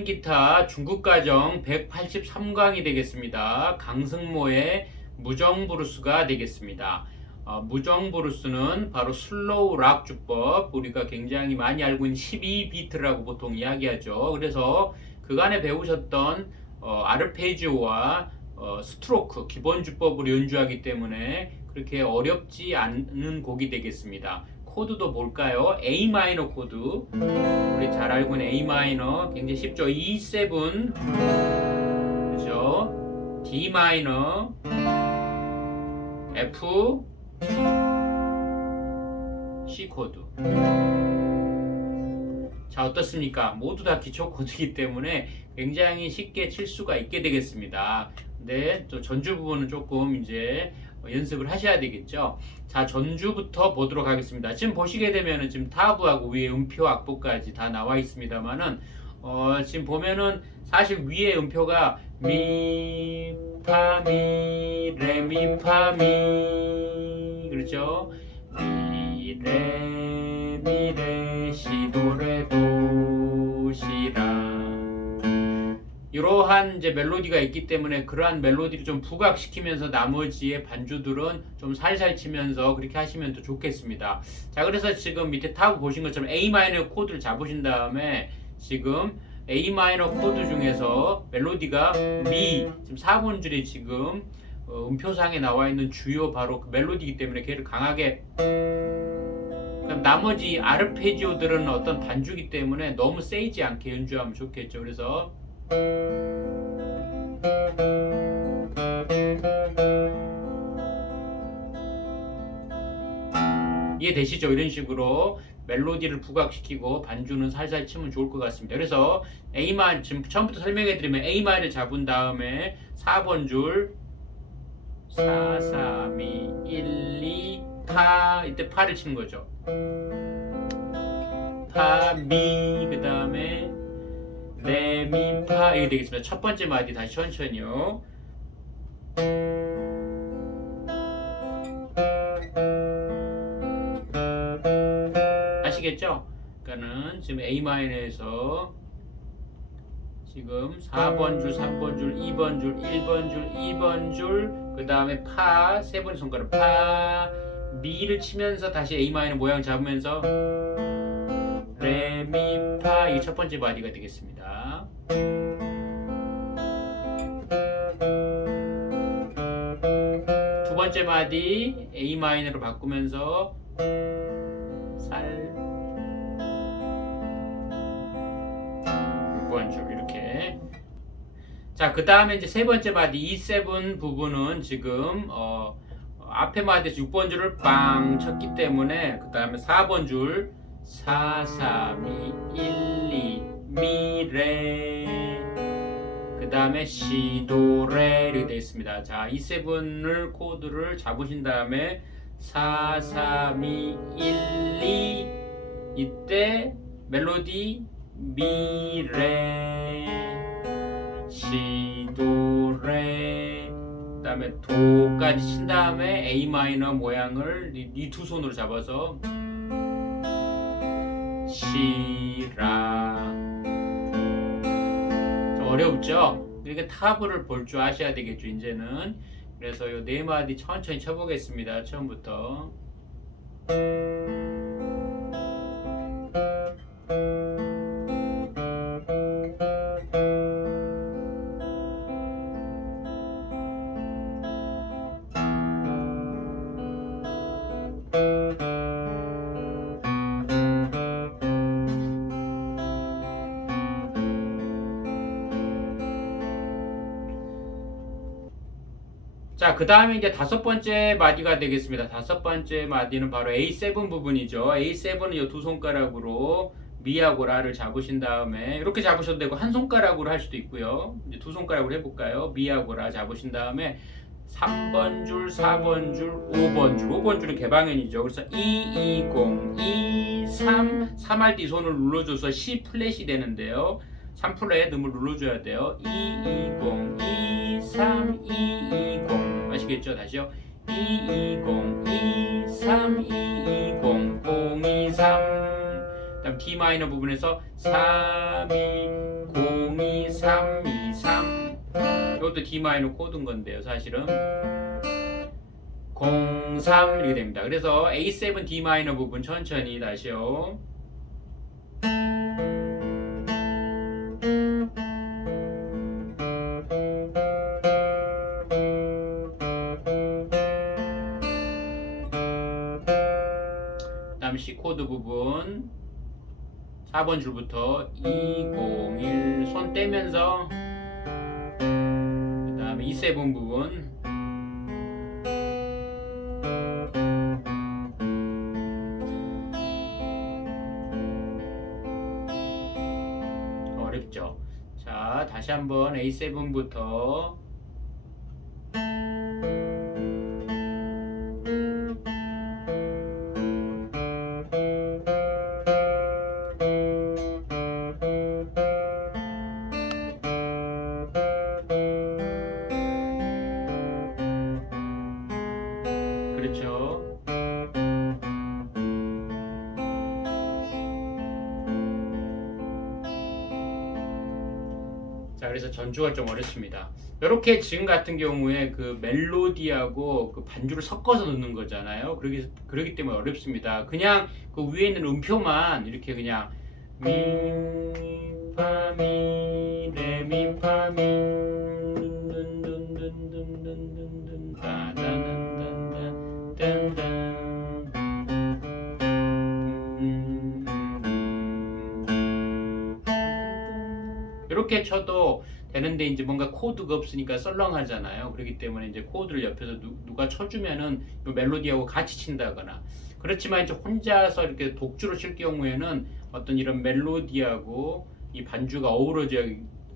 러닝 기타 중급 과정 183강이 되겠습니다. 강승모의 무정 브루스가 되겠습니다. 어, 무정 브루스는 바로 슬로우 락 주법 우리가 굉장히 많이 알고 있는 12비트라고 보통 이야기하죠. 그래서 그간에 배우셨던 어, 아르페지오와 어, 스트로크 기본 주법으로 연주하기 때문에 그렇게 어렵지 않은 곡이 되겠습니다. 코드도 볼까요? A 마이너 코드 우리 잘 알고 있는 A 마이너 굉장히 쉽죠. E7 그죠? D 마이너 F C 코드 자 어떻습니까? 모두 다 기초 코드이기 때문에 굉장히 쉽게 칠 수가 있게 되겠습니다. 근데 또 전주 부분은 조금 이제 연습을 하셔야 되겠죠. 자 전주부터 보도록 하겠습니다. 지금 보시게 되면은 지금 타브하고 위에 음표 악보까지 다 나와 있습니다만은 어, 지금 보면은 사실 위에 음표가 미, 파, 미, 레, 미, 파, 미 그렇죠? 미, 레, 미, 레, 시, 도, 레, 도, 시, 라 이러한 이제 멜로디가 있기 때문에 그러한 멜로디를 좀 부각시키면서 나머지의 반주들은 좀 살살 치면서 그렇게 하시면 더 좋겠습니다. 자, 그래서 지금 밑에 타브 보신 것처럼 A 마이너 코드를 잡으신 다음에 지금 A 마이너 코드 중에서 멜로디가 미 지금 4번 줄이 지금 어, 음표상에 나와 있는 주요 바로 그 멜로디이기 때문에 걔를 강하게 그럼 나머지 아르페지오들은 어떤 반주기 때문에 너무 세이지 않게 연주하면 좋겠죠. 그래서 이해되시죠? 이런 식으로 멜로디를 부각시키고 반주는 살살 치면 좋을 것 같습니다. 그래서 A만 지금 처음부터 설명해 드리면 A만을 잡은 다음에 4번 줄 4, 3, 2, 1, 2, 파 이때 파를 치는 거죠. 파, 미, 그 다음에 레, 미, 파 이게 되겠습니다. 첫 번째 마디 다시 천천히요. 아시겠죠? 그러니까는 지금 A 마이너에서 지금 4번 줄, 3번 줄, 2번 줄, 1번 줄, 2번 줄, 그 다음에 파, 세 번째 손가락 파, 미를 치면서 다시 A 마이너 모양 잡으면서 레, 미, 파 이게 첫 번째 바디가 되겠습니다. 두 번째 바디 A 마이너로 바꾸면서 살 6번 줄 이렇게 자 그 다음에 이제 세 번째 바디 E7 부분은 지금 어, 어, 앞에 마디에서 6번 줄을 빵 쳤기 때문에 그 다음에 4번 줄 4, 3, 2, 1, 2, 미, 레. 그 다음에 시, 도, 레 이렇게 되어 있습니다. 자, E7을 코드를 잡으신 다음에 4, 3, 2, 1, 2 이때 멜로디 미, 레, 시, 도, 레 그 다음에 도까지 친 다음에 A 마이너 모양을 이 두 손으로 잡아서 시라 좀 어렵죠? 이렇게 타브를 볼 줄 아셔야 되겠죠 이제는 그래서 이네 마디 천천히 쳐보겠습니다 처음부터 자, 그 다음에 이제 다섯 번째 마디가 되겠습니다. 다섯 번째 마디는 바로 A7 부분이죠. A7은 이 두 손가락으로 미하고 라를 잡으신 다음에 이렇게 잡으셔도 되고 한 손가락으로 할 수도 있고요. 이제 두 손가락으로 해볼까요? 미하고 라 잡으신 다음에 3번 줄, 4번 줄, 5번 줄. 5번 줄은 개방현이죠. 그래서 2, 2, 0, 2, 3, 3할 때이 손을 눌러줘서 C 플랫이 되는데요. 3 플랫 음을 눌러줘야 돼요. 2, 2, 0, 2, 3, 2, 2, 0. 아시겠죠? 다시요. 2, 2, 0, 2, 3, 2, 2, 0, 0, 2, 3. 그다음 D 마이너 부분에서 3 2 0 2 3 2 3 이것도 D 마이너 코드인 건데요, 사실은 0 3 이렇게 됩니다. 그래서 A7 D 마이너 부분 천천히 다시요. 4번 줄부터 201 손 떼면서 그 다음에 E7 부분 어렵죠. 자, 다시 한번 A7부터 전주가 좀 어렵습니다. 이렇게 지금 같은 경우에 그 멜로디하고 그 반주를 섞어서 넣는 거잖아요. 그러기, 그러기 때문에 어렵습니다. 그냥 그 위에 있는 음표만 이렇게 그냥 미, 파, 미, 레, 미, 파, 미, 이렇게 쳐도 되는데 이제 뭔가 코드가 없으니까 썰렁하잖아요. 그렇기 때문에 이제 코드를 옆에서 누, 가 쳐주면은 이 멜로디하고 같이 친다거나 그렇지만 이제 혼자서 이렇게 독주로 칠 경우에는 어떤 이런 멜로디하고 이 반주가 어우러져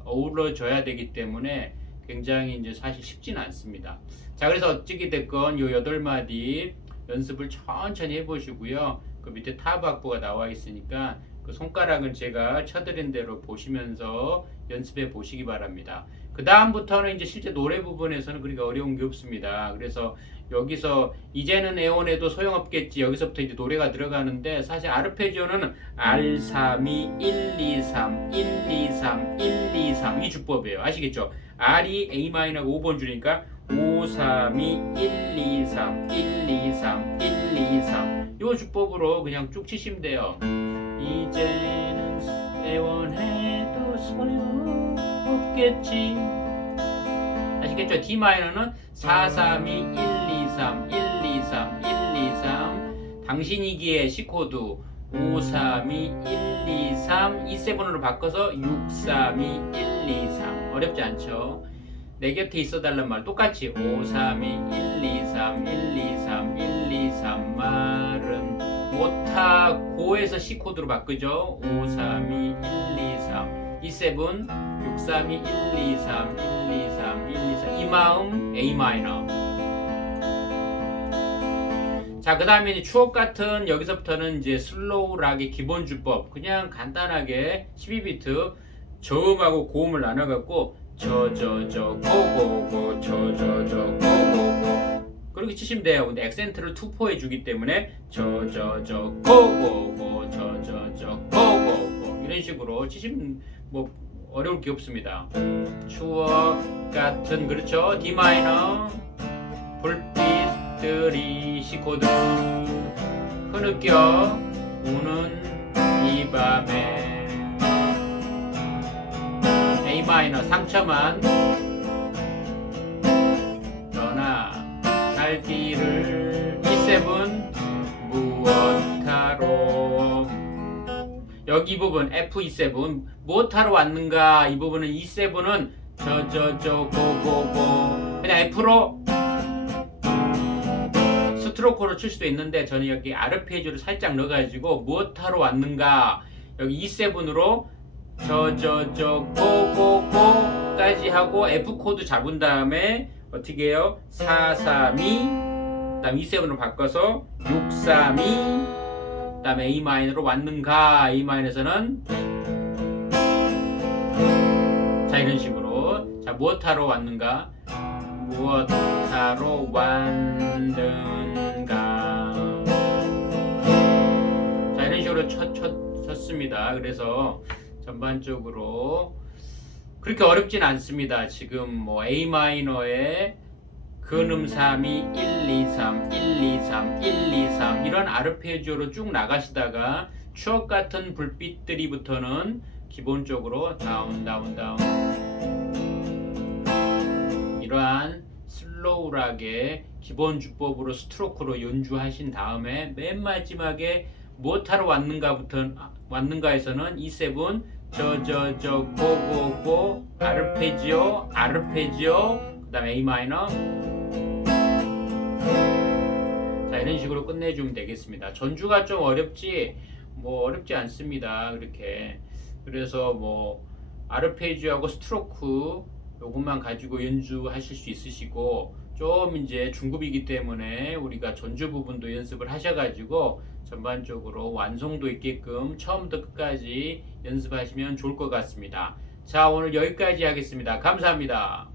어우러져야 되기 때문에 굉장히 이제 사실 쉽지는 않습니다. 자 그래서 어찌게 됐건 요 여덟 마디 연습을 천천히 해보시고요. 그 밑에 타브 악보가 나와 있으니까 그 손가락은 제가 쳐드린 대로 보시면서 연습해 보시기 바랍니다. 그 다음부터는 이제 실제 노래 부분에서는 그렇게 어려운 게 없습니다. 그래서 여기서 이제는 애원해도 소용없겠지 여기서부터 이제 노래가 들어가는데 사실 아르페지오는 R 3 2 1 2 3 1 2 3 1 2 3 이 주법이에요. 아시겠죠? R이 A 마이너 5번 줄이니까 5 3 2 1 2 3 1 2 3 1 2 3 이 주법으로 그냥 쭉 치시면 돼요. 이제는 애원해도 소용없겠지 아시겠죠? D 마이너는 4, 3, 2, 1, 2, 3, 1, 2, 3, 1, 2, 3 당신이기에 C 코드 5, 3, 2, 1, 2, 3 E7으로 바꿔서 6, 3, 2, 1, 2, 3 어렵지 않죠? 내 곁에 있어 달란 말 똑같이 5, 3, 2, 1, 2, 3, 1, 2, 3, 1, 2, 3말 은 못하고에서 C 코드로 바꾸죠 5, 3, 2, 1, 2, 3 E7 6, 3, 2, 1, 2, 3 1, 2, 3, 1, 2, 3 이 마음 A 마이너 자, 그 다음에 이제 추억 같은 여기서부터는 이제 슬로우 락의 기본 주법. 그냥 간단하게 12비트 저음하고 고음을 나눠 갖고 저, 저, 저, 고고고, 저, 저, 저, 고고고. 그렇게 치시면 돼요. 근데 액센트를 투포해 주기 때문에 저, 저, 저, 고고고, 저, 저, 저, 고고고. 이런 식으로 치시면 뭐 어려울 게 없습니다. 추억 같은, 그렇죠? D 마이너, 불빛들이 C 코드, 흐느껴 우는 이 밤에 A 마이너 상처만 갈 길을 E7 무엇하러? 여기 부분 F2.7 무엇하러 왔는가? 이 부분은 E7은 저저저 고고고. 그냥 F로. 스트로크로 칠 수도 있는데 저는 여기 아르페지오를 살짝 넣어가지고 무엇하러 왔는가? 여기 E7으로 저저저 고고고까지 하고 F 코드 잡은 다음에 어떻게 해요? 4 3 2 그 다음 E7으로 바꿔서 6 3 2 그 다음에 A 마이너로 왔는가? A 마이너에서는? 자 이런 식으로. 자 무엇하러 왔는가? 무엇하러 왔는가? 자 이런 식으로 쳐, 쳐, 쳐, 쳤습니다. 그래서 전반적으로 그렇게 어렵진 않습니다. 지금 뭐 A 마이너의 근음 3이 1, 2, 3, 1, 2, 3, 1, 2, 3 이런 아르페지오로 쭉 나가시다가 추억 같은 불빛들이부터는 기본적으로 다운 다운 다운 이러한 슬로우하게 기본 주법으로 스트로크로 연주하신 다음에 맨 마지막에 무엇하러 왔는가부터 왔는가에서는 E7 저 저 저 고고고 아르페지오 아르페지오 그다음에 A 마이너 자 이런 식으로 끝내주면 되겠습니다. 전주가 좀 어렵지 뭐 어렵지 않습니다. 그렇게 그래서 뭐 아르페지오하고 스트로크 요것만 가지고 연주하실 수 있으시고 좀 이제 중급이기 때문에 우리가 전주 부분도 연습을 하셔가지고 전반적으로 완성도 있게끔 처음부터 끝까지 연습하시면 좋을 것 같습니다. 자 오늘 여기까지 하겠습니다. 감사합니다.